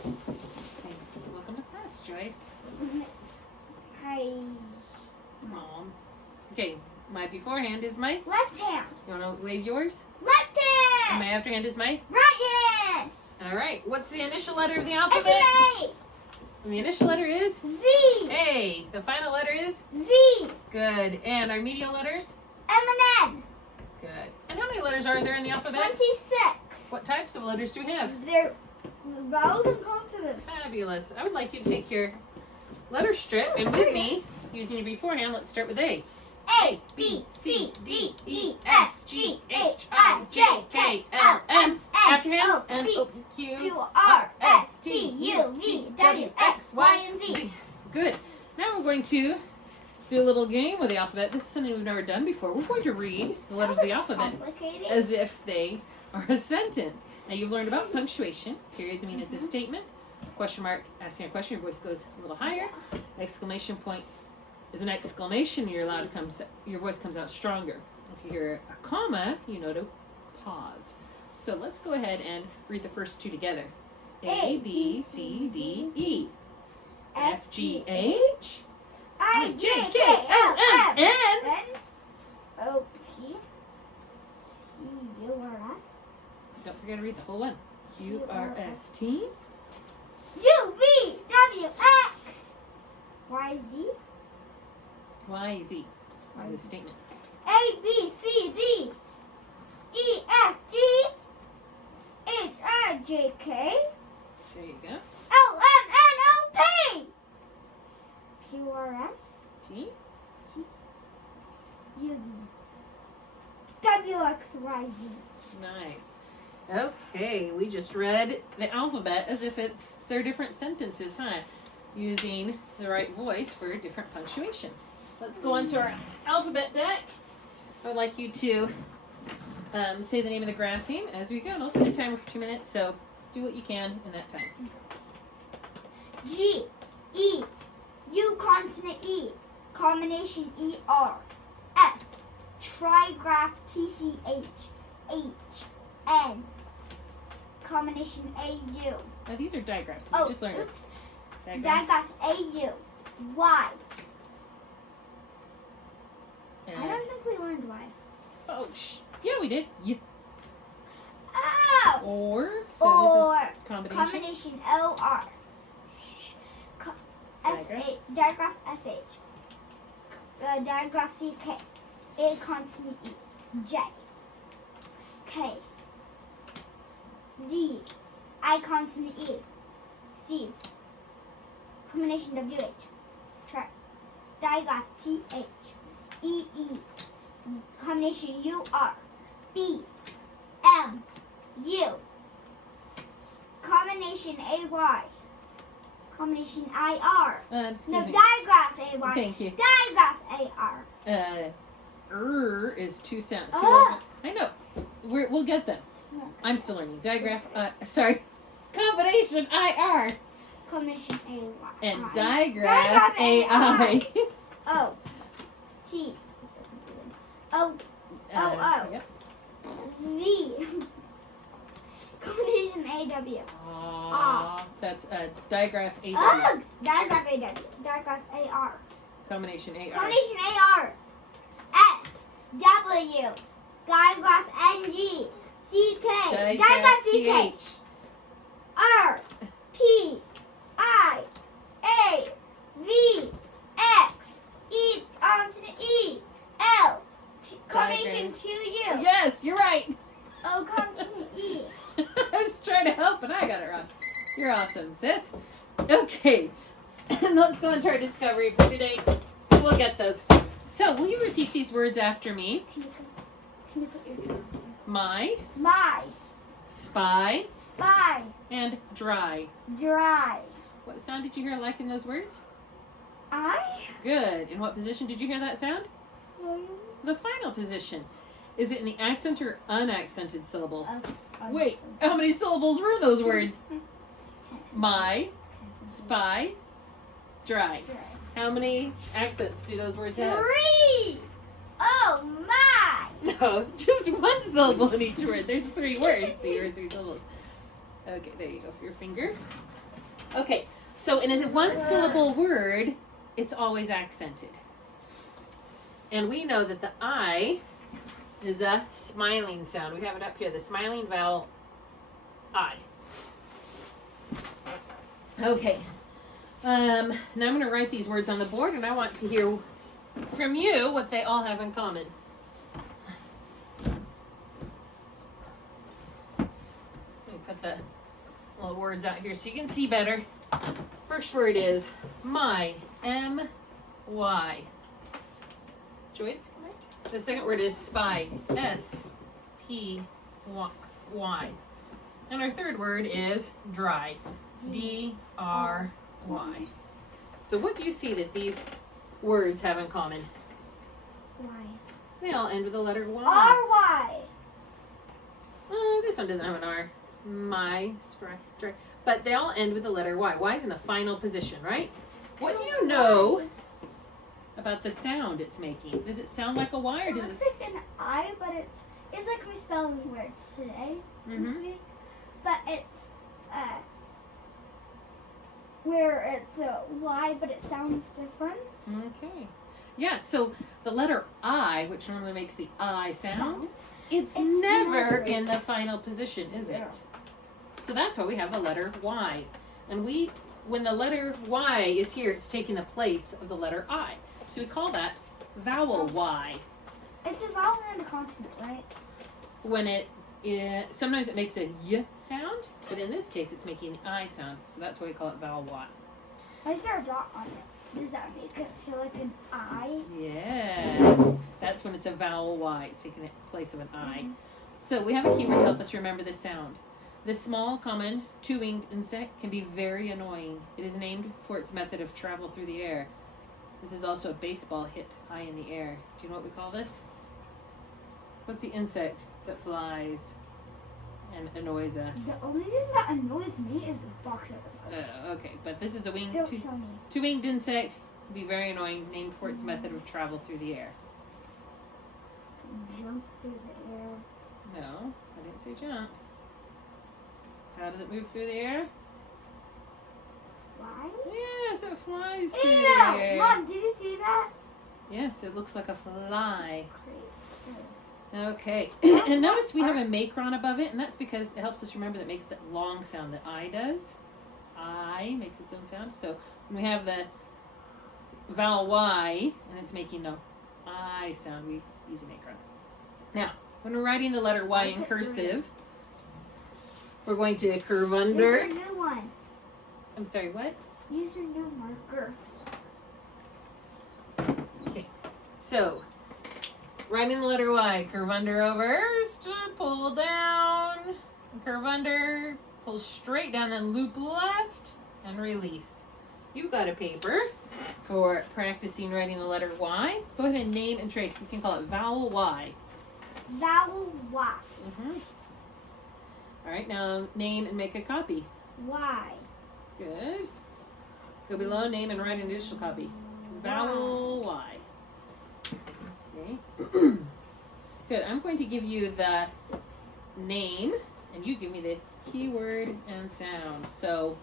Okay. Welcome to class, Joyce. Hi. Mom. Okay, my beforehand is my... Left hand. You want to wave yours? Left And my hand. after hand is my... Right hand. All right. What's the initial letter of the It's alphabet? an A. And the initial letter is... Z. A. The final letter is... Z. Good. And our medial letters? M and N. Good. And how many letters are there in the alphabet? 26. What types of letters do we have? They're vowels and consonants. Fabulous. I would like you to take your letter strip and with me, using your beforehand, let's start with A. A, B, C, D, E, F, G, H, I, J, K, L, M, After hand, O, M, P, O, Q, Q, R, S, T, U, V, W, X, Y, and Z. Good. Now we're going to do a little game with the alphabet. This is something we've never done before. We're going to read the letters of the alphabet as if they are a sentence. Now you've learned about punctuation. Periods mean it's a statement. Question mark, asking a question, your voice goes a little higher. Exclamation point is an exclamation. Your voice comes out stronger. If you hear a comma, you know to pause. So let's go ahead and read the first two together. A, B, C, D, E. F, G, H. I, J, K, L, M, N. O, P, Q, U, R, S. Don't forget to read the whole one. Q, R, S, T. U, V, W, X, Y, Z. Y, Z. Is a statement. A, B, C, D, E, F, G, H, I, J, K, There you go. L, M, N, O, P, Q, R, S, T. T, U, V, W, X, Y, Z. Nice. Okay, we just read the alphabet as if they're different sentences, huh? Using the right voice for different punctuation. Let's go on to our alphabet deck. I would like you to say the name of the grapheme as we go. And I'll set the timer for 2 minutes, so do what you can in that time. G, E, U consonant E, combination E, R, F, trigraph T, C, H, H, N, combination A, U. Now these are digraphs. So you just learned it. Oops. Diagram. Digraph A, U, Y. I And, don't think we learned Y. oh, yeah, we did. Yeah. Oh! Or, so Or, this is combination. combination O, R. Digraph. Digraph S, H. Digraph C, K. A consonant E. J. K. D. I consonant E. C. Combination W, H. Digraph T, H. E, E. Combination U, R. B. M. U. Combination A, Y. Combination I, R. Excuse No, me. digraph A, Y. Thank you. Digraph A, R. Is two sounds. Ah. I know. We'll get them. I'm still learning. Digraph, combination IR Combination A, Y. and digraph AI. O. T. O. O. Yep. Z. Combination A, W. That's digraph AW. Ugh! Digraph A, W. Digraph A, R. Combination AR. Combination A, R. S. W. Digraph N, G. C, K. Digraph C, K. CH. R. P. I. A. V. X. E. Consonant E. L. Combination Q, U. Yes, you're right. O. Consonant E. I was trying to help, but I got it wrong. You're awesome, sis. Okay, let's go into our discovery for today. We'll get those. So, will you repeat these words after me? Can you put your drum? My, My. spy, Spy. and dry. Dry. What sound did you hear like in those words? I. Good. In what position did you hear that sound? The final position. Is it in the accent or unaccented syllable? Wait, how many syllables were those words? My, spy, dry. How many accents do those words have? 3. Oh my. No, just one syllable in each word. There's 3 words, so you heard 3 syllables. Okay, there you go for your finger. Okay, so in a one-syllable word, it's always accented. And we know that the I is a smiling sound. We have it up here, the smiling vowel I. Okay. Now I'm going to write these words on the board, and I want to hear from you what they all have in common. Let me put the little words out here so you can see better. First word is my, M-Y. Joyce? The second word is spy, S-P-Y. And our third word is dry, D-R-Y. So what do you see that these words have in common? Y. They all end with the letter Y. R-Y. Oh, this one doesn't have an R. My, spry, dry. But they all end with the letter Y. Y is in the final position, right? What do you know about the sound it's making? Does it sound like a Y or does it? Looks like an I, but it's like me spelling words today. Mm-hmm. But it's where it's a Y, but it sounds different. Okay. Yeah, so the letter I, which normally makes the I sound, it's never in the final position, is it? So that's why we have the letter Y. And when the letter Y is here, it's taking the place of the letter I. So we call that vowel Y. It's a vowel and a consonant, right? When sometimes it makes a Y sound, but in this case it's making an I sound. So that's why we call it vowel Y. Why is there a dot on it? Does that make it feel like an I? Yes. That's when it's a vowel Y. It's taking the place of an I. Mm-hmm. So we have a keyword to help us remember this sound. This small, common, two-winged insect can be very annoying. It is named for its method of travel through the air. This is also a baseball hit high in the air. Do you know what we call this? What's the insect that flies and annoys us? The only thing that annoys me is the box butterfly. Okay, but this is a Don't show me. two-winged insect. Can be very annoying, named for its method of travel through the air. Jump through the air. No, I didn't say jump. How does it move through the air? Fly? Yes, it flies through the Ew! air. Mom, did you see that? Yes, it looks like a fly. Great. Okay, and notice we have a macron above it, and that's because it helps us remember that it makes that long sound that I does. I makes its own sound. So when we have the vowel Y, and it's making the I sound, we use a macron. Now, when we're writing the letter Y in cursive, we're going to curve under. Use your new one. I'm sorry, what? Use your new marker. Okay, so writing the letter Y, curve under over, pull down, curve under, pull straight down and loop left, and release. You've got a paper for practicing writing the letter Y. Go ahead and name and trace. We can call it vowel Y. Vowel Y. All right, now name and make a copy. Y. Good. Go below, name and write an additional copy. Vowel Y. Okay. Good. I'm going to give you the name, and you give me the keyword and sound. So,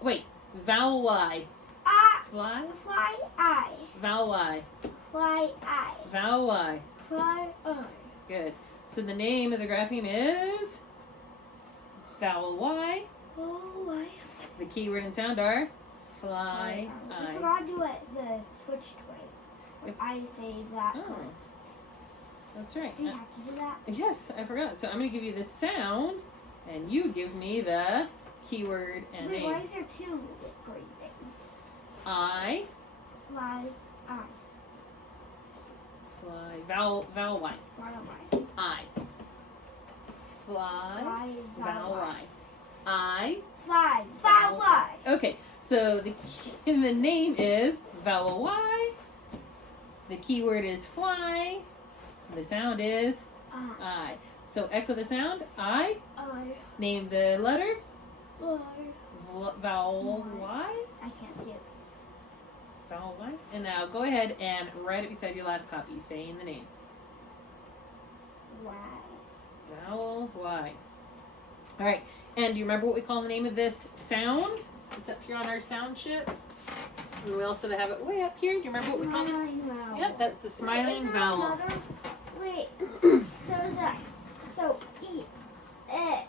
wait. Vowel Y. Fly. Fly I. Vowel Y. Fly I. Vowel Y. Fly I. Good. So the name of the grapheme is vowel Y. Oh, Y. The keyword and sound are fly I I. forgot to do it the switched way. If I say that. Oh, that's right. Do you have to do that? Yes, I forgot. So I'm going to give you the sound, and you give me the keyword and Wait, name. why is there two green things? I. Fly I. Fly. Vowel Y. Fly I. I. Fly. Fly Vowel Y. Y. I. Fly. Vowel Y. Okay, so the name is vowel Y. The keyword is fly. The sound is I. So echo the sound. I. Name the letter. Vowel Y. I can't see it. Vowel Y. And now go ahead and write it beside your last copy, saying the name. Y. Vowel Y. All right. And do you remember what we call the name of this sound? It's up here on our sound chip. And we also have it way up here. Do you remember what we call this? Vowel. Yep, that's the smiling vowel. Wait. So E, A.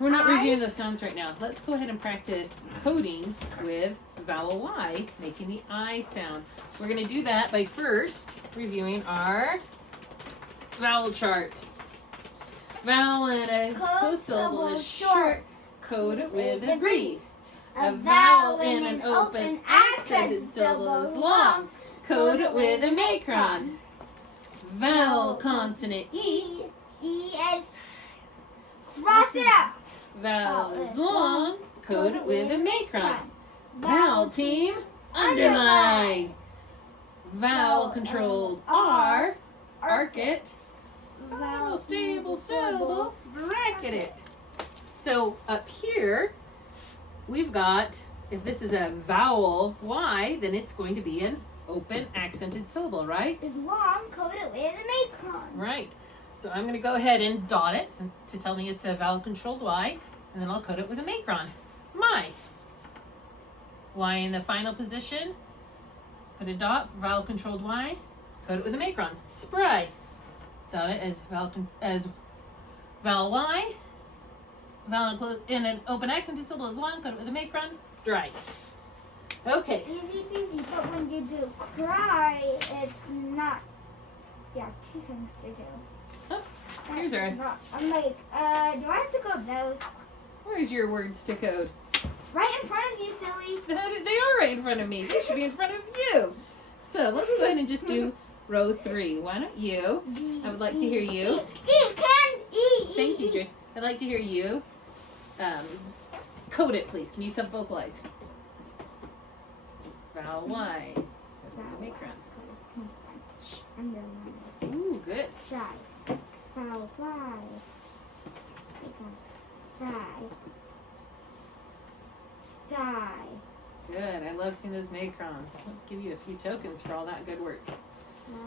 We're not I- reviewing those sounds right now. Let's go ahead and practice coding with vowel Y, making the I sound. We're going to do that by first reviewing our vowel chart. Vowel in a closed syllable is short. Code it with a breathe. A vowel in an open accented syllable is long. Code it with a macron. Vowel consonant E. E is cross it out. Vowel is long. Code it with a macron. Vowel team, underline. Vowel controlled R. Arc it. Vowel stable syllable, bracket it. So up here, we've got, if this is a vowel Y, then it's going to be an open accented syllable, right? Is long, code it with a macron. Right. So I'm going to go ahead and dot it to tell me it's a vowel controlled Y, and then I'll code it with a macron. My. Y in the final position. Put a dot for vowel controlled Y. Code it with a macron. Spray. Dot it as vowel Y. Vowel in an open accented syllable is long. Code it with a macron. Dry. Okay. Easy peasy, but when you do cry, it's not. Yeah, two things to do. Oh, here's our. I'm like, do I have to go those? Where's your words to code? Right in front of you, silly. They are right in front of me. They should be in front of you. So let's go ahead and just do row 3. Why don't you? I would like to hear you. Thank you, Joyce. I'd like to hear you code it, please. Can you sub-vocalize? Vowel Y. Macron. Ooh, good. Shy. Vowel Y. Shy. Sty. Good. I love seeing those macrons. Let's give you a few tokens for all that good work.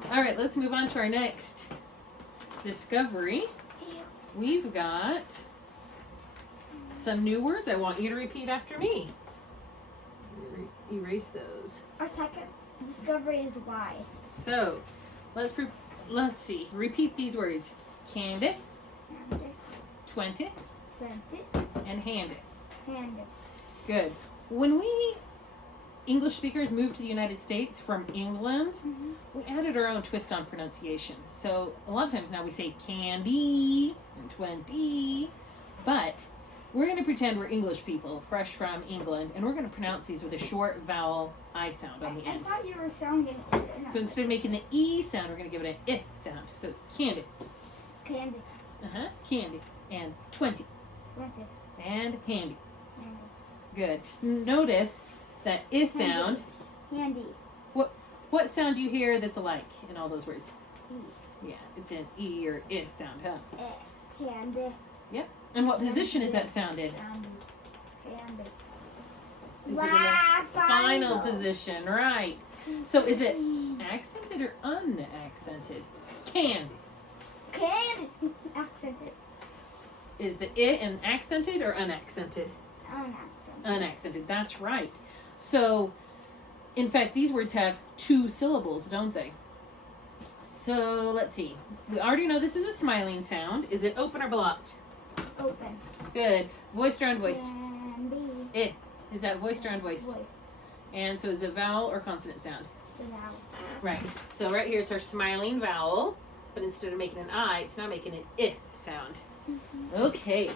All right, let's move on to our next discovery. We've got some new words I want you to repeat after me. Erase those. Our second discovery is Y. So, let's see. Repeat these words. Candid, Hand 20, it. Print it. and hand it. Hand it. Good. When we English speakers moved to the United States from England, we added our own twist on pronunciation. So a lot of times now we say candy and 20, but we're going to pretend we're English people, fresh from England, and we're going to pronounce these with a short vowel I sound on the I end. thought you were sounding. So instead of making the E sound, we're going to give it an I sound. So it's candy. Candy. Candy. And 20. Print it. And handy. Hand Good. Notice that I sound. it. Handy. What sound do you hear that's alike in all those words? E. Yeah, it's an E or I sound, huh? Handy. Yep. And what position is that sound in? Handy. Handy. Is it in the final position? Right. So is it accented or unaccented? Candy. Candy. Accented. Is the I an accented or unaccented? Unaccented. Unaccented. That's right. So, in fact, these words have 2 syllables, don't they? So, let's see. We already know this is a smiling sound. Is it open or blocked? Open. Good. Voiced or unvoiced? Candy. I. Is that voiced or unvoiced? Voiced. And so is it vowel or consonant sound? Vowel. Right. So right here it's our smiling vowel, but instead of making an I, it's now making an I sound. Okay.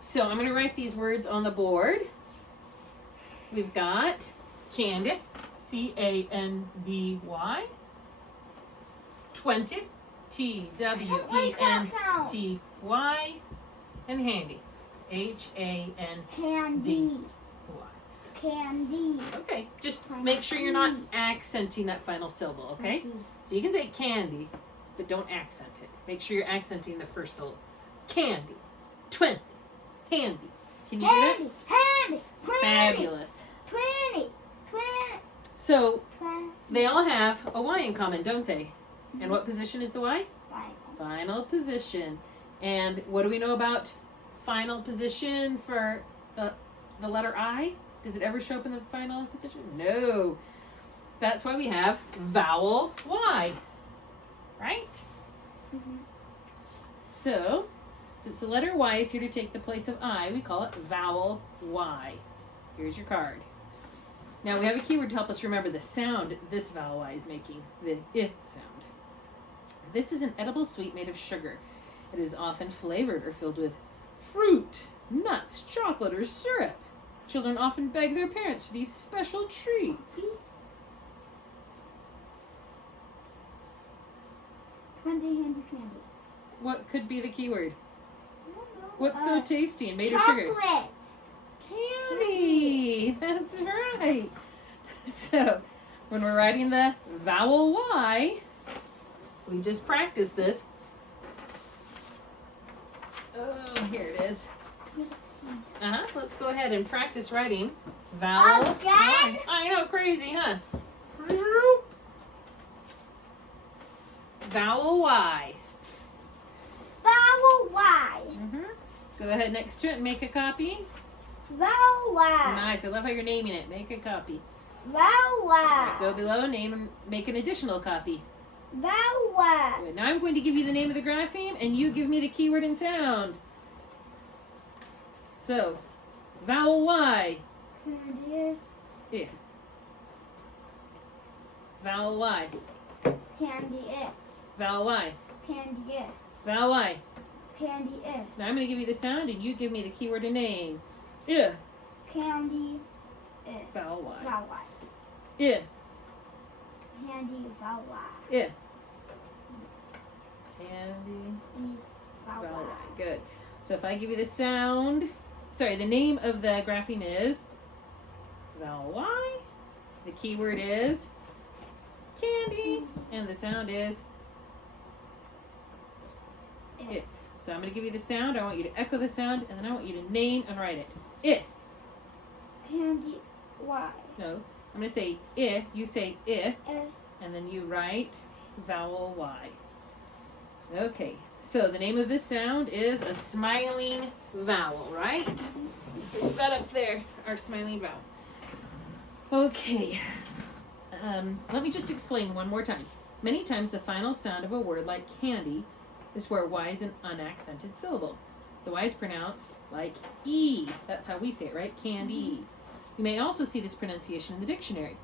So I'm going to write these words on the board. We've got candid, C-A-N-D-Y, 20, T-W-E-N-T-Y, and handy, H-A-N-D-Y. Candy. Candy. Okay, just make sure you're not accenting that final syllable, okay? So you can say candy, but don't accent it. Make sure you're accenting the first syllable. Candy, 20, handy. Can you do that? Handy. 20. Fabulous. 20. 20. So 20. they all have a Y in common, don't they? And what position is the Y? Final. Final position. And what do we know about final position for the letter I? Does it ever show up in the final position? No. That's why we have vowel Y. Right? Mm-hmm. So, since the letter Y is here to take the place of I, we call it vowel Y. Here's your card. Now we have a keyword to help us remember the sound this vowel Y is making, the I sound. This is an edible sweet made of sugar. It is often flavored or filled with fruit, nuts, chocolate, or syrup. Children often beg their parents for these special treats. Handy. What could be the keyword? I don't know. What's so tasty and made of sugar? Chocolate. Candy. That's right. So, when we're writing the vowel Y, we just practice this. Oh, here it is. Let's go ahead and practice writing vowel Again? Y. I know, crazy, huh? Vowel Y. Vowel Y. Go ahead next to it and make a copy. Vowel Y. Nice. I love how you're naming it. Make a copy. Vowel Y. Go below, name and make an additional copy. Vowel Y. Good. Now I'm going to give you the name of the grapheme, and you give me the keyword and sound. So, vowel Y. Candy. Yeah. Vowel Y. Candy. Vowel Y. Candy. Vowel Y. Candy. Now I'm going to give you the sound, and you give me the keyword and name. Yeah. Candy. Vowel Y. Vowel Y. Yeah. Candy. Vowel Y. Yeah. Candy. Vowel Vowel Y. Y. Good. So if I give you the sound, sorry, the name of the grapheme is vowel Y. The keyword is candy, and the sound is it. So I'm going to give you the sound. I want you to echo the sound, and then I want you to name and write it. It. Candy. Y. No, I'm going to say I. You say I, and then you write vowel Y. Okay. So the name of this sound is a smiling vowel, right? So we've got up there our smiling vowel. Okay. Let me just explain one more time. Many times the final sound of a word like candy is where Y is an unaccented syllable. The Y is pronounced like E. That's how we say it, right? Candy. You may also see this pronunciation in the dictionary,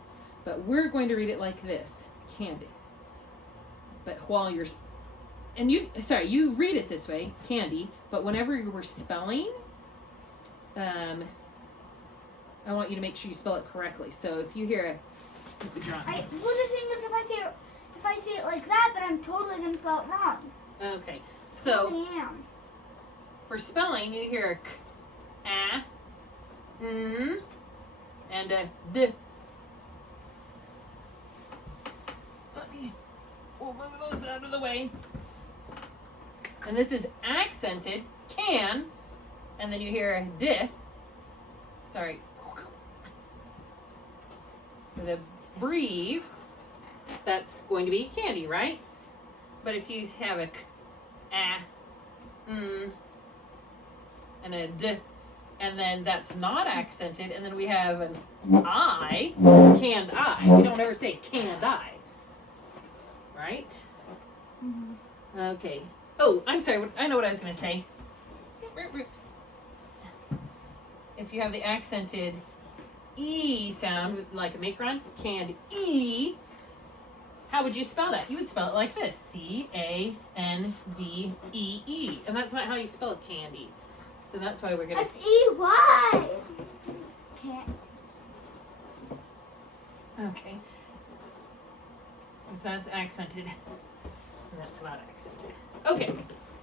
but we're going to read it like this, candy. But while you're you read it this way, candy, but whenever you were spelling, I want you to make sure you spell it correctly. So if you hear Well, the thing is, if I say it like that, then I'm totally gonna spell it wrong. Okay, so I am. for spelling, you hear a, and a d. We'll move those out of the way. And this is accented, can, and then you hear a d. Sorry. The breathe, that's going to be candy, right? But if you have a and a d, and then that's not accented, and then we have an I, canned I. We don't ever say canned I, right? Okay. Oh, I'm sorry. I know what I was going to say. If you have the accented E sound, with like a make run, canned E, how would you spell that? You would spell it like this, C-A-N-D-E-E. And that's not how you spell candy. So that's why we're going to... S-E-Y. Okay. Because that's accented. And that's not accented. Okay.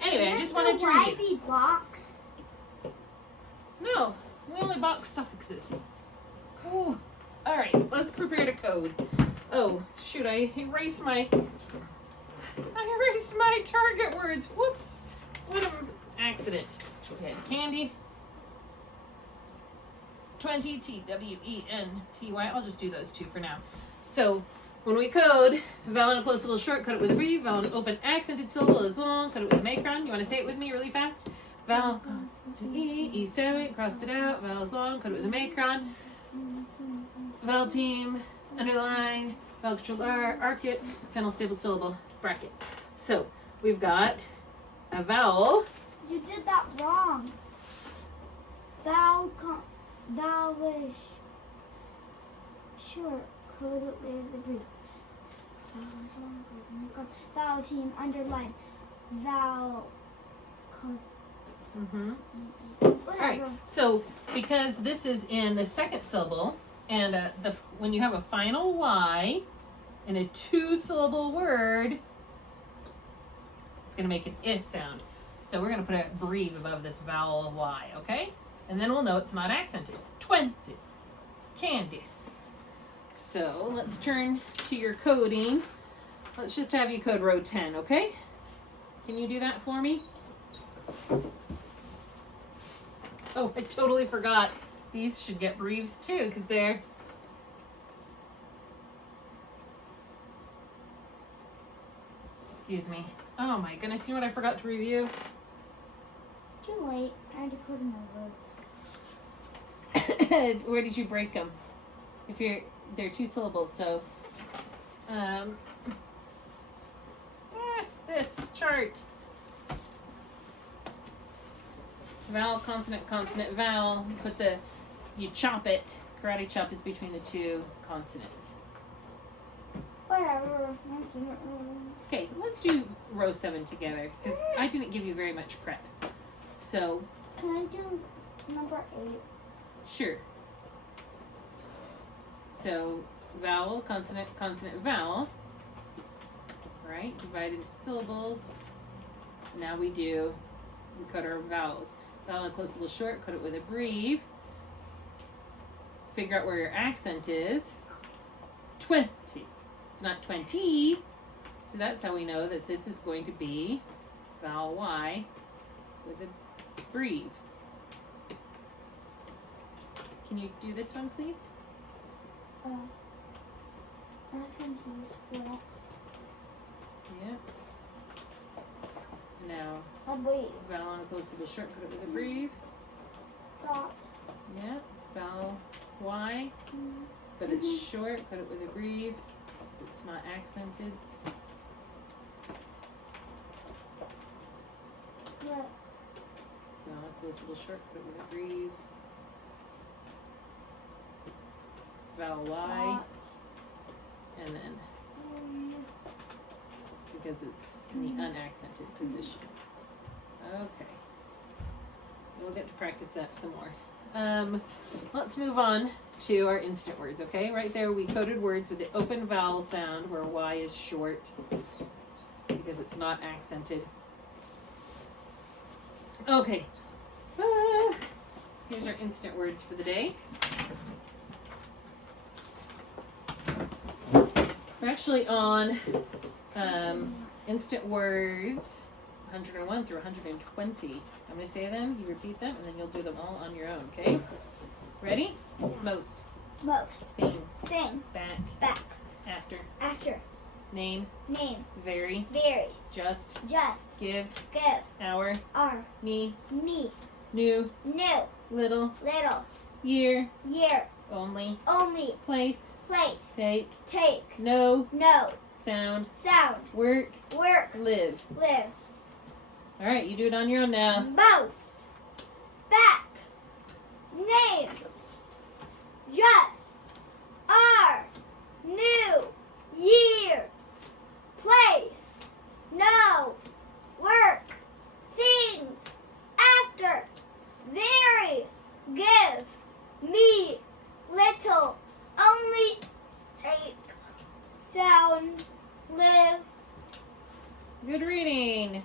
Anyway, I just wanted to read. Be boxed? No, we only box suffixes. Ooh. All right, let's prepare the code. Oh, shoot, I erased my target words. Whoops. What an accident. We had candy. 20, T-W-E-N-T-Y. I'll just do those two for now. So When we code, vowel in a closed syllable is short, code it with a brief. Vowel in an open accented syllable is long, code it with a macron. You want to say it with me really fast? Vowel, consonant E, E silent, cross it out. Vowel is long, code it with a macron. Vowel team, underline, vowel control R, arc it, final stable syllable, bracket. So we've got a vowel. You did that wrong. Vowel is short, code it with a brief. Vowel is long, code it with a macron. Vowel team, underline, vowel. All right. So because this is in the second syllable, and when you have a final Y in a 2-syllable word, it's going to make an I sound. So we're going to put a brief above this vowel Y, okay? And then we'll know it's not accented. 20. Candy. So let's turn to your coding. Let's just have you code row 10, okay? Can you do that for me? Oh, I totally forgot. These should get briefs too, because they're... Excuse me. Oh my goodness, you know what I forgot to review? Too late. I had to code my words. Where did you break them? They're 2 syllables, so... this chart. Vowel, consonant, consonant, vowel. You chop it. Karate chop is between the 2 consonants. Whatever. Okay, let's do row 7 together, because I didn't give you very much prep. So, Can I do number 8? sure. So, vowel, consonant, consonant, vowel. Right? Divided into syllables. Now we cut our vowels. Vowel in a closed syllable short, cut it with a brief. Figure out where your accent is. 20. It's not 20. So that's how we know that this is going to be vowel Y with a brief. Can you do this one, please? I'm going to use what? Yeah. Now, Wait. vowel in a closed syllable short, cut it with a brief. Dot. Yeah. Vowel Y, but it's short, cut it with a brief. It's not accented. What? Vowel in a closed syllable short, cut it with a brief. Vowel Y, Dot. and then because it's in the unaccented position. Okay. We'll get to practice that some more. Let's move on to our instant words, okay? Right there we coded words with the open vowel sound where Y is short because it's not accented. Okay. Here's our instant words for the day. We're actually on instant words 101 through 120. I'm going to say them, you repeat them, and then you'll do them all on your own, okay? Ready? Yeah. Most. Most. Thing. Thing. Back. Back. After. After. Name. Name. Very. Very. Just. Just. Give. Give. Hour. Are. Me. Me. New. New. Little. Little. Year. Year. Only. Only. Place. Place. Take. Take. No. No. Sound. Sound. Work. Work. Live. Live. All right, you do it on your own now. Most. Back. Name. Just. Are. New. Year. Place. No. Work. Thing. After. Very. Give. Me. Little. Only. Take. Sound. Live. Good reading.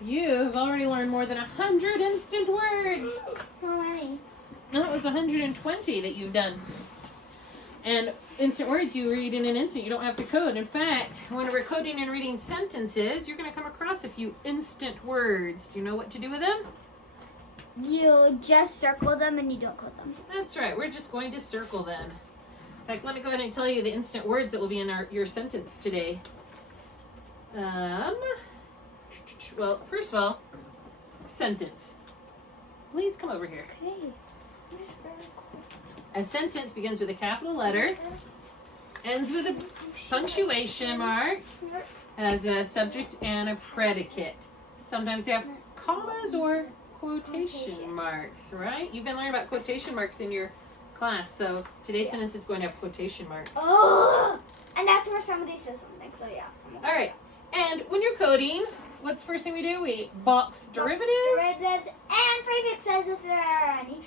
You have already learned more than 100 instant words. How many? No, it was 120 that you've done. And instant words you read in an instant. You don't have to code. In fact, when we're coding and reading sentences, you're going to come across a few instant words. Do you know what to do with them? You just circle them and you don't code them. That's right. We're just going to circle them. fact, let me go ahead and tell you the instant words that will be in your sentence today. Well, first of all, sentence. Please come over here. Okay. A sentence begins with a capital letter, ends with a punctuation mark, has a subject and a predicate. Sometimes they have commas or quotation marks, right? You've been learning about quotation marks in your class, so today's sentence is going to have quotation marks. Oh, and that's where somebody says something, so yeah. All right, and when you're coding, what's the first thing we do? We box derivatives. Derivatives and prefixes if there are any.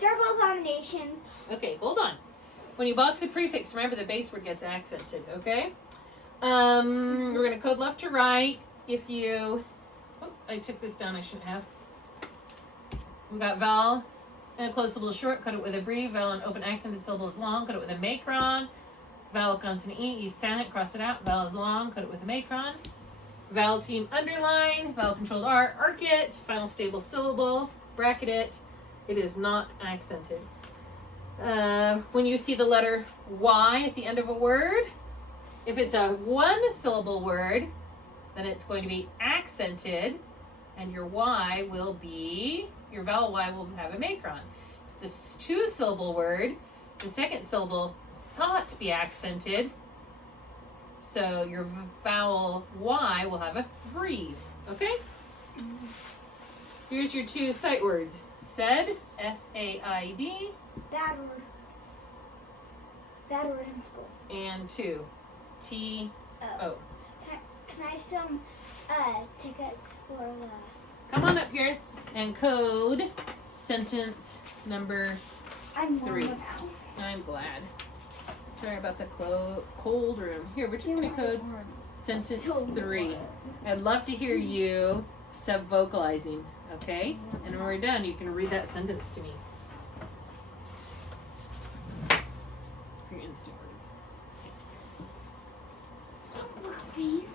Circle combinations. Okay, hold on. When you box a prefix, remember the base word gets accented, okay? We're going to code left to right. If you... Oh, I took this down. I shouldn't have. We got vowel and a closed syllable short. Code it with a brief. Vowel and open accented syllable is long. Code it with a macron. Vowel consonant E. Use silent. Cross it out. Vowel is long. Code it with a macron. Vowel team underline. Vowel controlled R. Arc it. Final stable syllable. Bracket it. It is not accented. When you see the letter Y at the end of a word, if it's a one-syllable word, then it's going to be accented, and your Y will be, your vowel Y will have a macron. If it's a two-syllable word, the second syllable not be accented, so your vowel Y will have a breathe, okay? Here's your two sight words. Said, S-A-I-D. Bad word. Bad word in school. And two, T-O. Can I have some tickets for the... Come on up here and code sentence number I'm 3. warm now. I'm glad. Sorry about the cold room. Here, we're just going to code sentence 3. I'd love to hear you sub-vocalizing, okay? And when we're done, you can read that sentence to me. For your instant words. Please.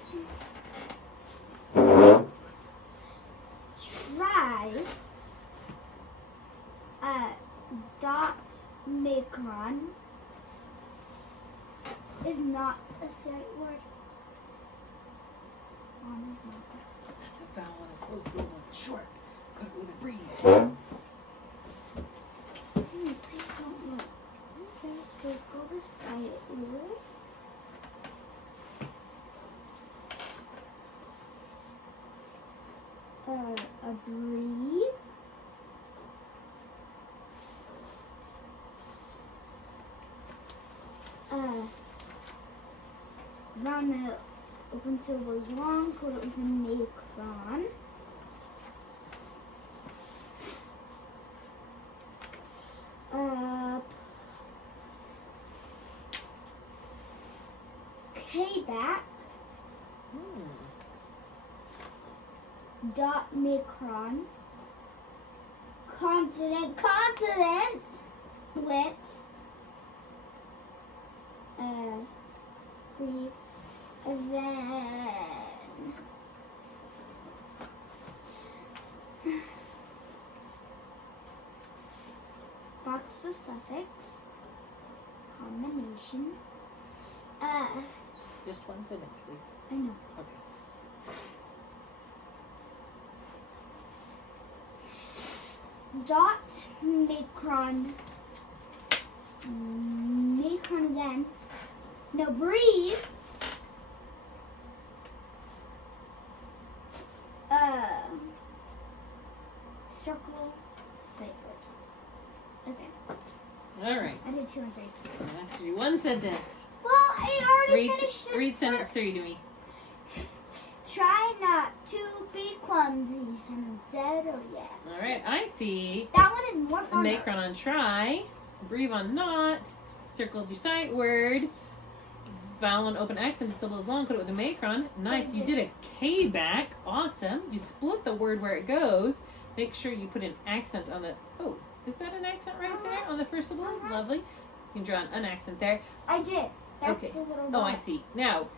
Try dot macron is not a sight word. Is not a... That's a vowel and a closed syllable. It's short. Cut it with a breathe. Please don't look. Okay, circle the sight word. A breathe. Round the open syllable is long, code it with a macron. K-back. Dot macron. Consonant, split. And then box the suffix, combination. Just one sentence, please. I know. Okay. Dot macron. Macron again. No, breathe. Circle sight word. Okay. All right. I did 2 and 3. I asked you one sentence. Well, I already finished it. Read sentence 3 to me. Try not to be clumsy. And said, oh yeah. All right. I see That one is more a fun. macron on try, breathe on not, circled your sight word, vowel and open accent syllable is long, put it with a macron. Nice. You did a K back. Awesome. You split the word where it goes. Make sure you put an accent on the... Oh, is that an accent right there on the first syllable? Lovely. You can draw an accent there. I did. That's Okay. the little Oh, dot. I see. Now,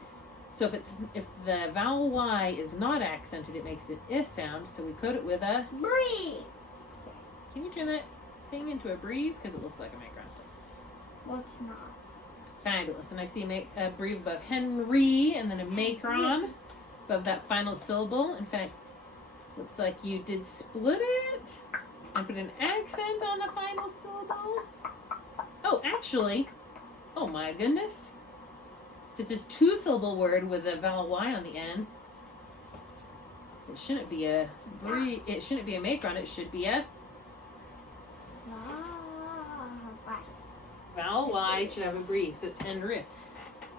so if the vowel Y is not accented, it makes an I sound. So we code it with a... Breathe. Can you turn that thing into a breathe? Because it looks like a macron. Well, it's not. Fabulous. And I see a brief above Henry and then a macron above that final syllable. In fact, looks like you did split it and put an accent on the final syllable. Oh, actually, oh my goodness. If it's a 2-syllable word with a vowel Y on the end, it shouldn't be a macron, it should be a vowel Y should have a brief, so it's Henry.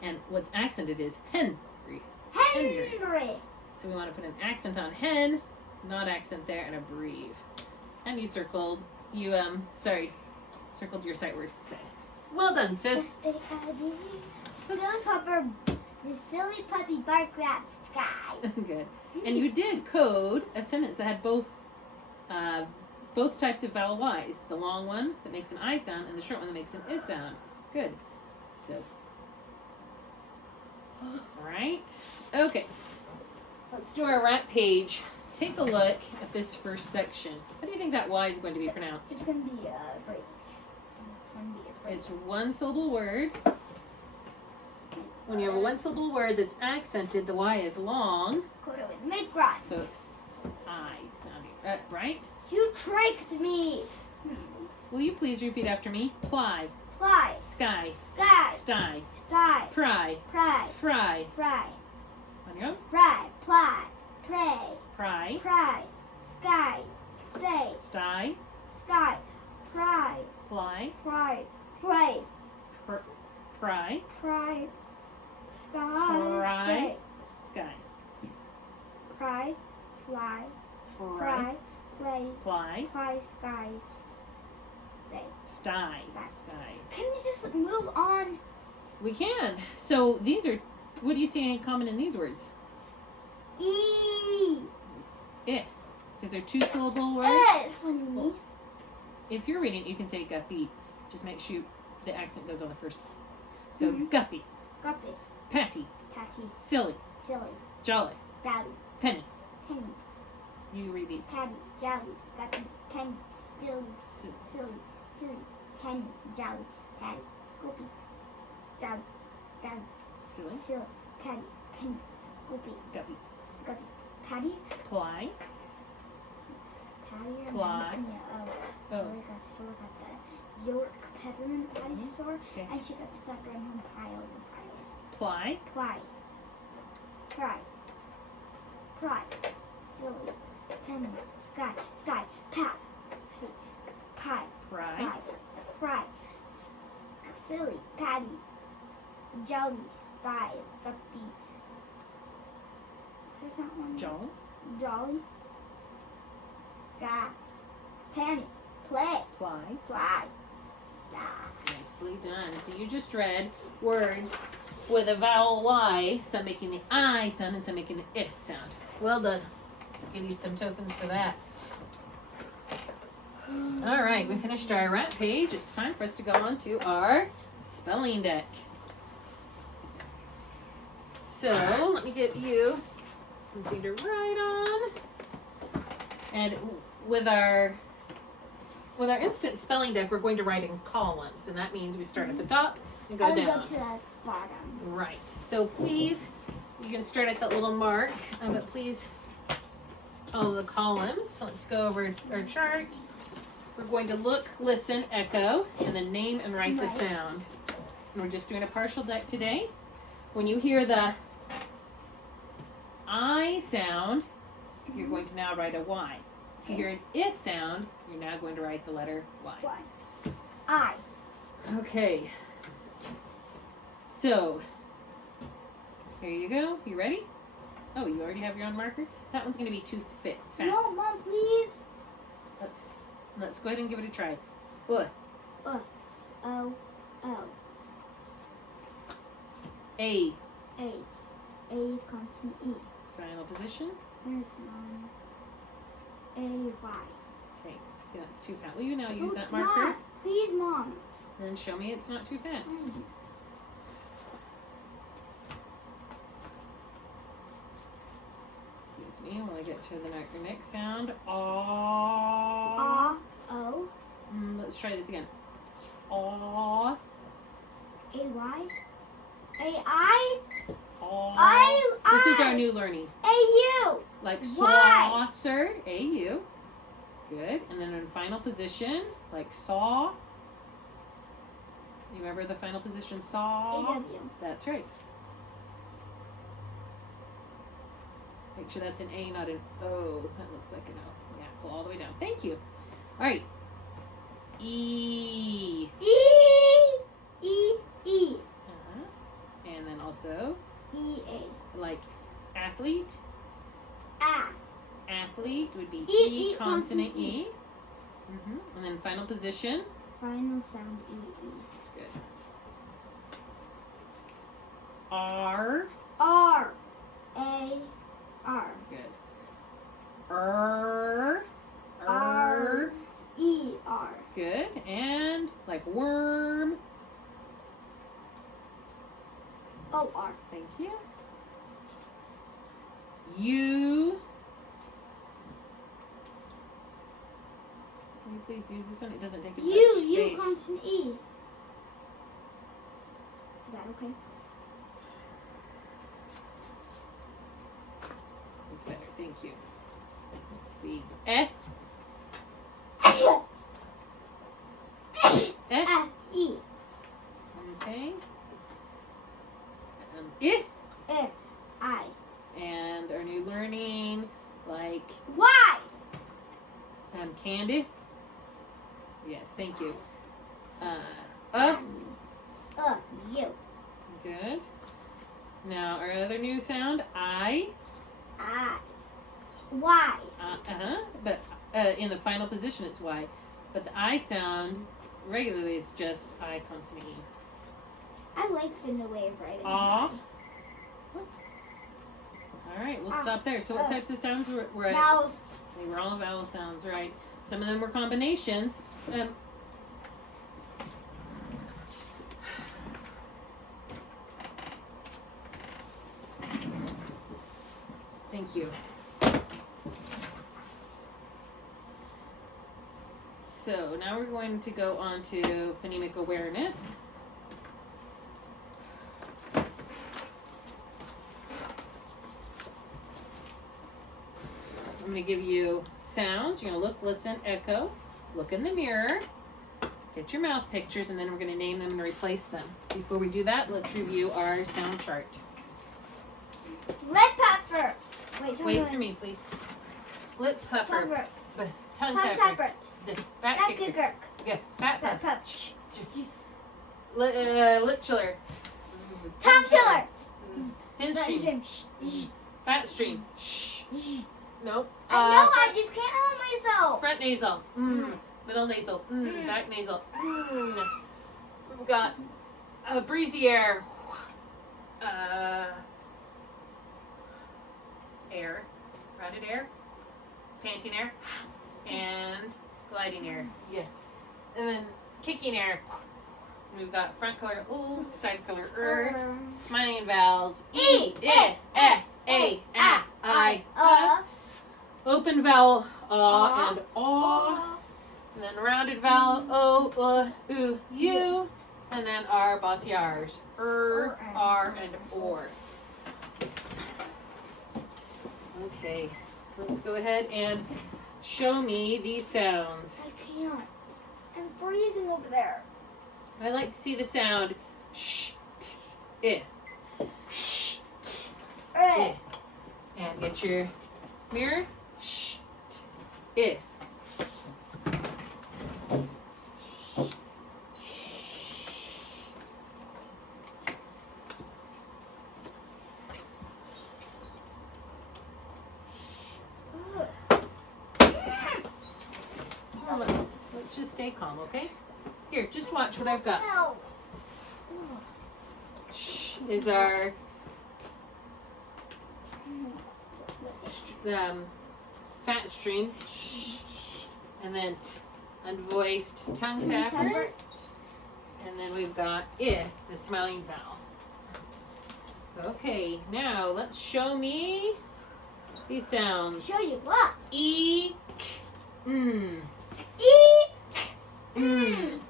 And what's accented is Henry. Henry. So we want to put an accent on hen, not accent there, and a brief. And you circled your sight word, say. Well done, sis. The silly puppy barked at sky. Good. And you did code a sentence that had both types of vowel Ys. The long one that makes an I sound and the short one that makes an I sound. Good. So, all right. Okay. Let's do our rap page. Take a look at this first section. How do you think that Y is going to be pronounced? It's going to be a break. It's 1-syllable word. When you have a 1-syllable word that's accented, the Y is long. Coda with macron. So it's I sounding. Right? You tricked me. Will you please repeat after me? Ply. Fly. Sky. Sky. Sty. Sky. Pry. Pry. Fry. Fry. On your own. Fry. Ply. Pray. Pry. Pry. Sky. Stay. Sty. Sky. Pry. Ply. Pry. Pray. Pry. Pry. Sky. Fry. Stay. Sky. Pry. Fly. Fry. Fry. Play. Ply. Fly. Sky. Stay. Sty. Sty. Sty. Can we just move on? We can. So these are, what do you see in common in these words? E. It. Because they're 2-syllable words. Funny. If you're reading, you can say guppy. Just make sure the accent goes on the first. So Mhm. guppy. Guppy. Patty. Patty. Silly. Silly. Jolly. Valley. Penny. Penny. You read these. Patty. Jolly. Guppy. Penny. Silly. S- Silly. Silly. Penny. Jolly. Patty. Guppy. Jolly. Valley. Silly. Silly. Patty. Penny. Guppy. Guppy. Guppy. Patty. Ply. Patty Ply. reminds me of Joey got store at the York Peppermint Patty store, Okay. and she got stuck in home piles and piles. Ply. Ply. Pry. Pry. Silly. Penny. Sky. Sky. Pat. Pie. Pry. Pie. Fry. Silly. Patty. Jolly. Sty. Guppy. There's not one. Jolly. Jolly. Sky. Penny. Play. Ply. Fly. Sky. Nicely done. So you just read words with a vowel Y, some making the I sound and some making the I sound. Well done. Let's give you some tokens for that. All right, we finished our rap page. It's time for us to go on to our spelling deck. So let me give you something to write on. And with our instant spelling deck, we're going to write in columns, and that means we start at the top and go I'll down. go to the bottom. Right. So please, you can start at that little mark, but please follow the columns. Let's go over our chart. We're going to look, listen, echo, and then name and write the Right. sound. And we're just doing a partial deck today. When you hear the I sound, you're going to now write a Y. If you hear an I sound, you're now going to write the letter Y. Y. I. Okay. So, here you go. You ready? Oh, you already have your own marker? That one's going to be too fat. No, Mom, please. Let's go ahead and give it a try. O. O. A. A. A consonant E. Final position. There's A. Y. Okay. See, that's too fat. Will you now use Oh, that it's marker? not. Please, Mom. And then show me it's not too fat. Excuse me while I get to the next sound. Aw. O. Let's try this again. Aw. A. A-Y? A-I? This is our new learning. A-U. Like Y. saucer, A-U. Good. And then in final position, like saw. You remember the final position, saw? A-W. That's right. Make sure that's an A, not an O. That looks like an O. Yeah, pull all the way down. Thank you. All right. E. E. And then also, E-A. like athlete. Athlete would be E, consonant E. And then final position. Final sound E-E. Good. R. R. Good. R. E-R. Good. And like worm. O-R. Thank you. U. Can you please use this one? It doesn't take as much U space. consonant E. Is that okay? That's better. Thank you. Let's see. Eh. Eh. E. Okay. I. I. And our new learning, like Y. Candy. Yes, thank you. U. Good. Now our other new sound, I. Y. But in the final position, it's Y. But the I sound regularly is just I consonant E. I like the way of writing. Whoops. All right, we'll stop there. So what types of sounds were Vowels. They were all vowel sounds, right? Some of them were combinations. Thank you. So now we're going to go on to phonemic awareness. I'm going to give you sounds. You're going to look, listen, echo, look in the mirror, get your mouth pictures, and then we're going to name them and replace them. Before we do that, let's review our sound chart. Lip puffer. Wait for me, please. Lip puffer. Tongue Tongue tapper. tapper. Fat kicker. Good. Fat Fat puff. puff. Lip chiller. Tongue chiller. Thin stream. Fat stream. Nope. I know, I just can't help myself. Front nasal. Middle nasal. Back nasal. We've got breezy air. Air. Rounded air. Panting air. And gliding air. Yeah. And then kicking air. And we've got front color ooh, side color smiling vowels. E, A, I, Open vowel and aw. And then rounded vowel o, u, u. And then our bossy R's. R, and or. Okay, let's go ahead and show me these sounds. I can't. I'm freezing over there. I like to see the sound sh, t, I. Sh, t, I. And get your mirror. Sh, t, I. Let's just stay calm, okay? Here, just watch what I've got. Shh is our fat stream. Shh. And then unvoiced tongue tapper. And then we've got I, the smiling vowel. Okay, now let's show me these sounds. Show you what? E, mm. E. In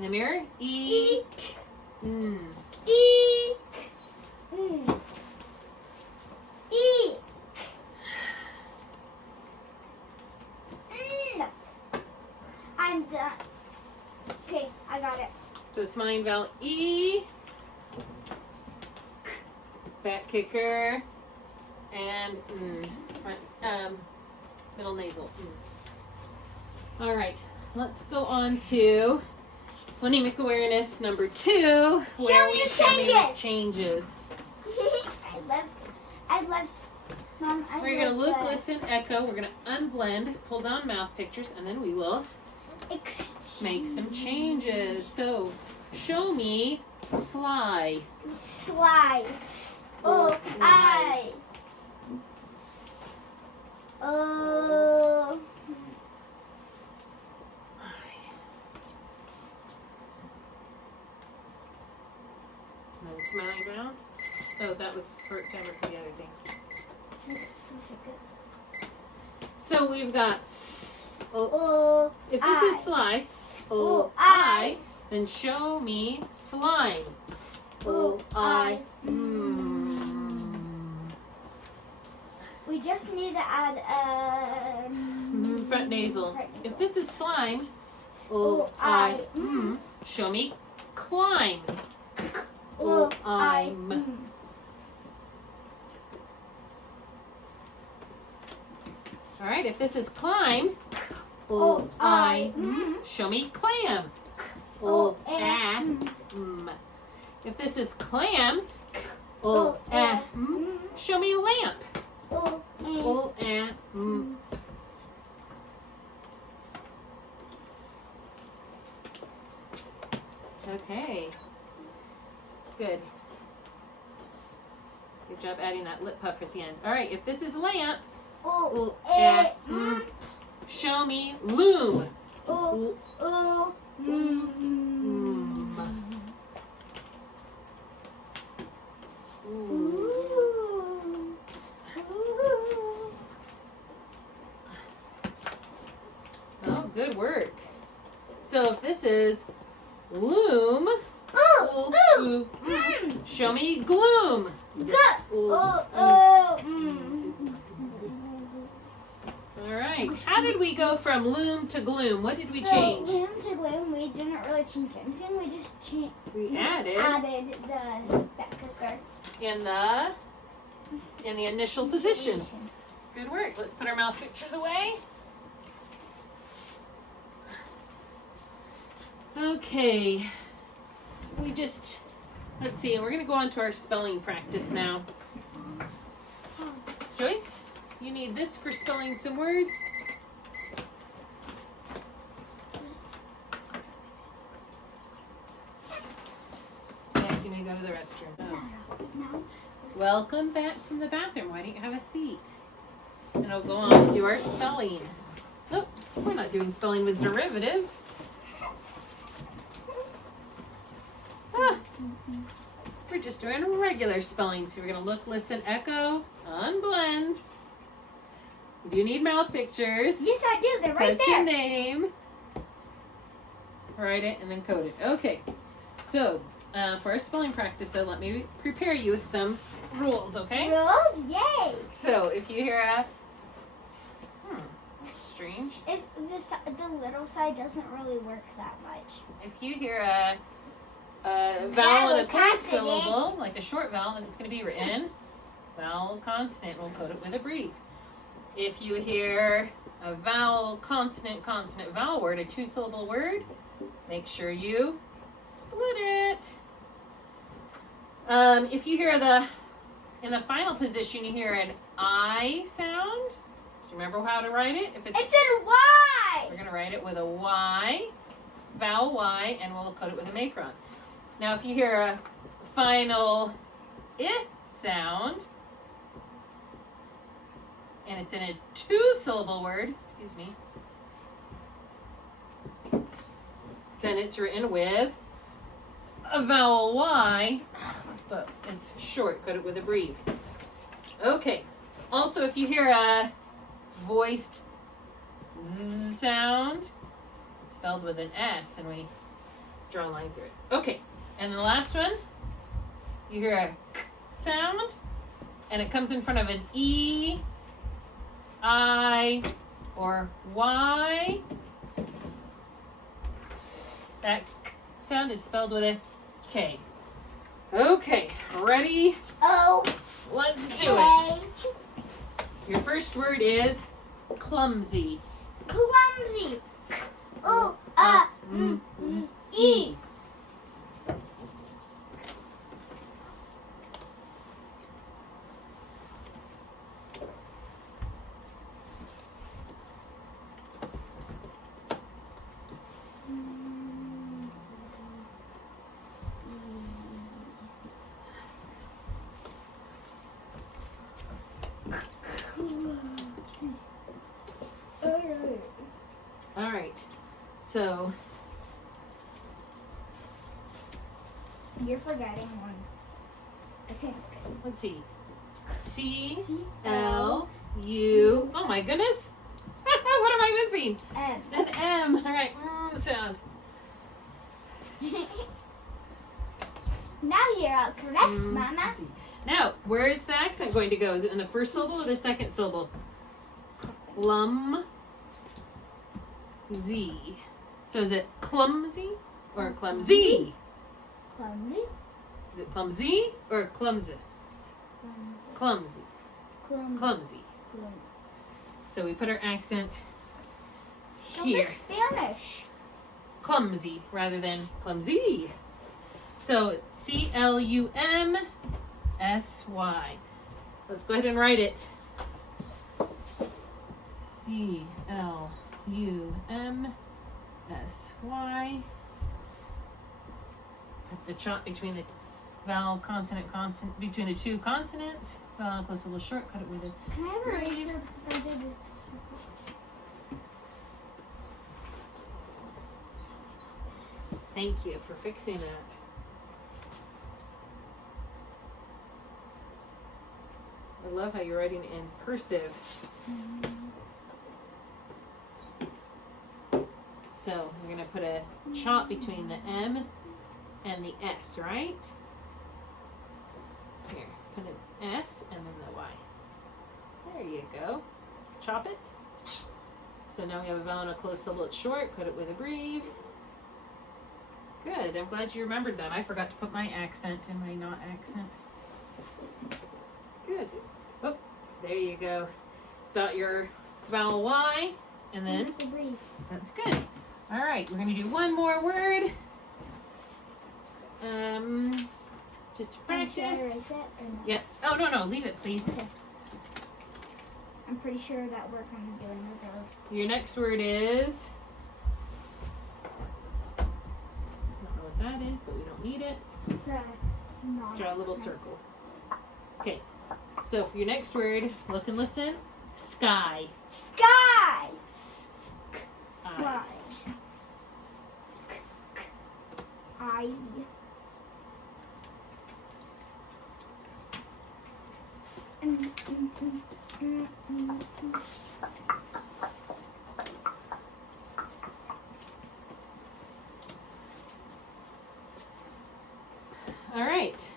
the mirror, E, I'm done. Okay, I got it. So smelling vowel E, back kicker, and front, middle nasal. All right, let's go on to phonemic awareness number 2, where we show me the changes. I love, Mom, We're going to look, listen, echo. We're going to unblend, pull down mouth pictures, and then we will make some changes. So, show me sly. Sly. Oh, I. Oh. And then smiling down. Oh, that was for timer for the other thing. So we've got if this is slice, I, then show me slime. I. We just need to add front nasal. If this is slime, I. Show me climb. I'm. All right, if this is climb, show me clam. If this is clam, show me lamp. Okay. Good. Good job adding that lip puff at the end. All right, if this is lamp, show me loom. Oh, good work. So if this is loom, show me gloom. All right. How did we go from loom to gloom? What did we change? Loom to gloom, we didn't really change anything. We just added the back kicker in the initial position. Good work. Let's put our mouth pictures away. Okay. Let's see. We're going to go on to our spelling practice now. Joyce, you need this for spelling some words. Yes, you may go to the restroom. No. Welcome back from the bathroom. Why don't you have a seat? And I'll go on and do our spelling. Nope, we're not doing spelling with derivatives. We're just doing regular spelling. So we're going to look, listen, echo, unblend. We do need mouth pictures. Yes, I do. They're right Touch there. your name. Write it and then code it. Okay. So for our spelling practice, though, let me prepare you with some rules, okay? Rules? Yay! So if you hear a... that's strange. If the little side doesn't really work that much. If you hear a vowel and a closed syllable, like a short vowel, then it's going to be written vowel consonant. We'll code it with a brief. If you hear a vowel consonant vowel word, a 2-syllable word, make sure you split it. If you hear in the final position, you hear an I sound. Do you remember how to write it? It's in Y. We're going to write it with a Y, vowel Y, and we'll code it with a macron. Now, if you hear a final I sound, and it's in a 2-syllable word, excuse me, then it's written with a vowel Y, but it's short, code it with a brief. Okay. Also, if you hear a voiced Z sound, it's spelled with an S, and we draw a line through it. Okay. And the last one, you hear a K sound, and it comes in front of an E, I, or Y. That k sound is spelled with a K. Okay, ready? Oh. Let's do it. Your first word is clumsy. Clumsy. E. All right. So You're forgetting one. I think. let's see. C-L-U. Oh my goodness. What am I missing? M. An M. All right. Sound. Now you're all correct, Mama. Let's see. Now, where is the accent going to go? Is it in the first syllable or the second syllable? Clumsy. So is it clumsy or clumsy? Clumsy. Is it clumsy or clumsy? Clumsy. Clumsy. So we put our accent here. Spanish. Clumsy rather than clumsy. So C-L-U-M-S-Y. Let's go ahead and write it. C-L-U-M-S-Y. Put the chop between the vowel, consonant, between the two consonants. Vowel close a little short, cut it with a Can I have a razor if I do this? Thank you for fixing that. I love how you're writing in cursive. So we're going to put a chop between the M and the S, right? Here, put an S and then the Y. There you go. Chop it. So now we have a vowel and a closed syllable. It's short. Cut it with a breve. Good. I'm glad you remembered that. I forgot to put my accent in my not accent. Good. Oh, there you go. Dot your vowel Y, and then that's good. All right, we're gonna do one more word. Just to practice. Should I erase it or not? Yeah. Oh no, leave it, please. Okay. I'm pretty sure that we're kind of doing reserve. Your next word is. I don't know what that is, but we don't need it. It's a Draw a little circle. Okay. So for your next word, look and listen. Sky. Sky. Sky. I. All right.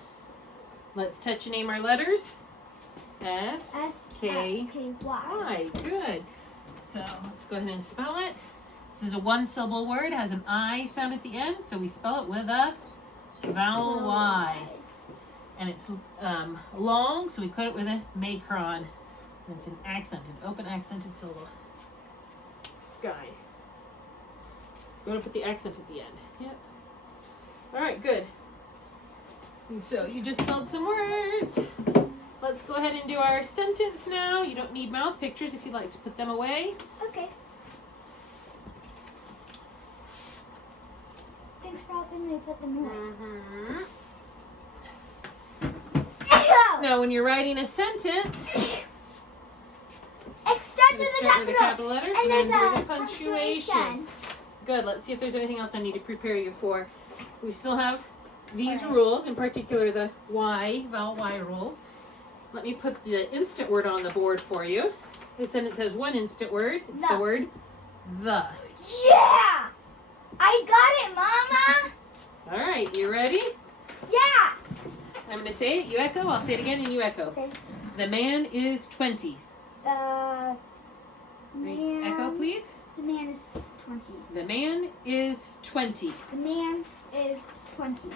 Let's touch and name our letters. S-K-Y. Good. So let's go ahead and spell it. This is a one-syllable word. It has an I sound at the end, so we spell it with a vowel Y. And it's long, so we cut it with a macron. And it's an open accented syllable. Sky. You want to put the accent at the end. Yep. All right, good. So you just spelled some words. Let's go ahead and do our sentence now. You don't need mouth pictures if you'd like to put them away. Okay. Thanks for helping me put them away. Now, when you're writing a sentence, It starts with a capital letter and then there's with a a punctuation. Good. Let's see if there's anything else I need to prepare you for. We still have these rules, in particular the Y, vowel Y rules. Let me put the instant word on the board for you. This sentence has one instant word. It's the word the. Yeah! I got it, Mama! All right, you ready? Yeah! I'm going to say it, you echo. I'll say it again and you echo. Okay. The man is 20. Echo, please. The man is 20. The man is 20. The man is 20.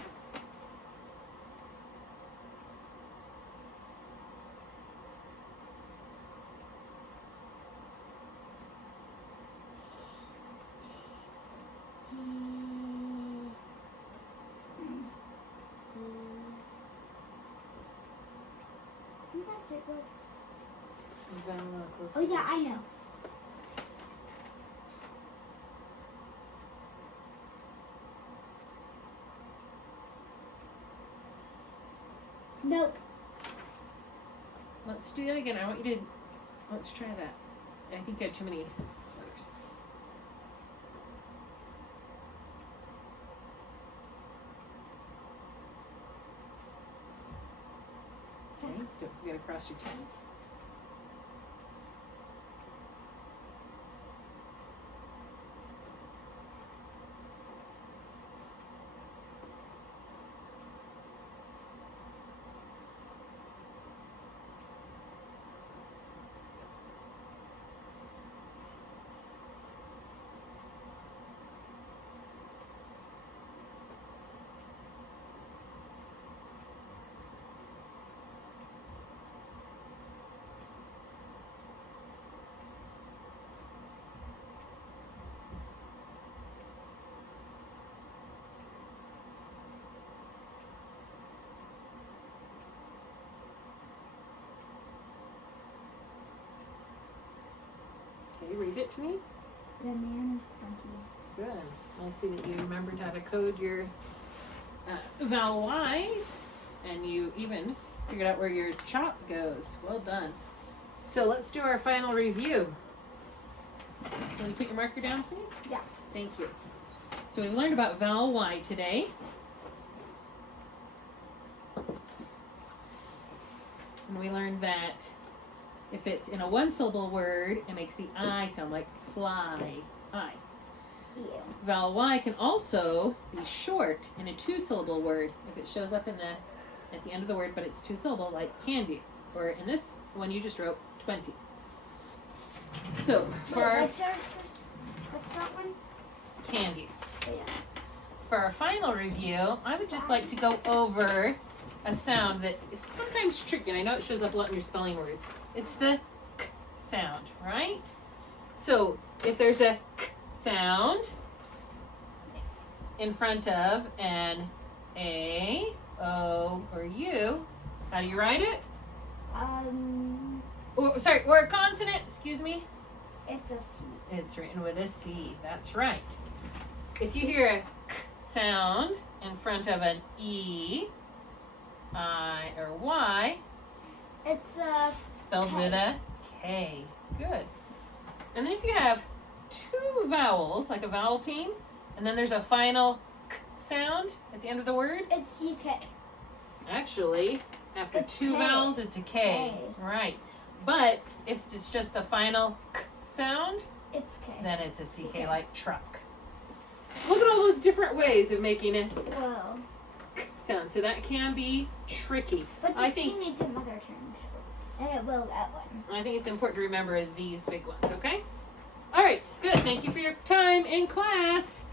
Isn't that circle? Oh yeah, I know. Nope. Let's do that again. I want you to, let's try that. I think you had too many letters. Okay, don't forget to cross your T's. Okay, read it to me. The man is 20. Good. I see that you remembered how to code your vowel Y's, and you even figured out where your chop goes. Well done. So let's do our final review. Will you put your marker down, please? Yeah. Thank you. So we've learned about vowel Y today. And we learned that if it's in a one-syllable word, it makes the I sound like fly. I. Yeah. Vowel Y can also be short in a two-syllable word if it shows up at the end of the word, but it's two-syllable, like candy. Or in this one you just wrote, 20. So for our What's that one? candy. Oh, yeah. For our final review, I would just like to go over a sound that is sometimes tricky, and I know it shows up a lot in your spelling words. It's the k sound, right? So if there's a k sound in front of an A, O, or U, how do you write it? Or a consonant, excuse me. It's a C. It's written with a C, that's right. If you hear a k sound in front of an E, I, or Y, It's a spelled K. with a K. Good. And then if you have two vowels, like a vowel team, and then there's a final k sound at the end of the word, It's CK. actually, after It's two K. vowels, it's a K. K. Right. But if it's just the final k sound, It's K. then it's a CK, CK. like truck. Look at all those different ways of making a Whoa. k sound. So that can be tricky. But the I C think needs another turn. And it will that one. I think it's important to remember these big ones, okay? All right, good. Thank you for your time in class.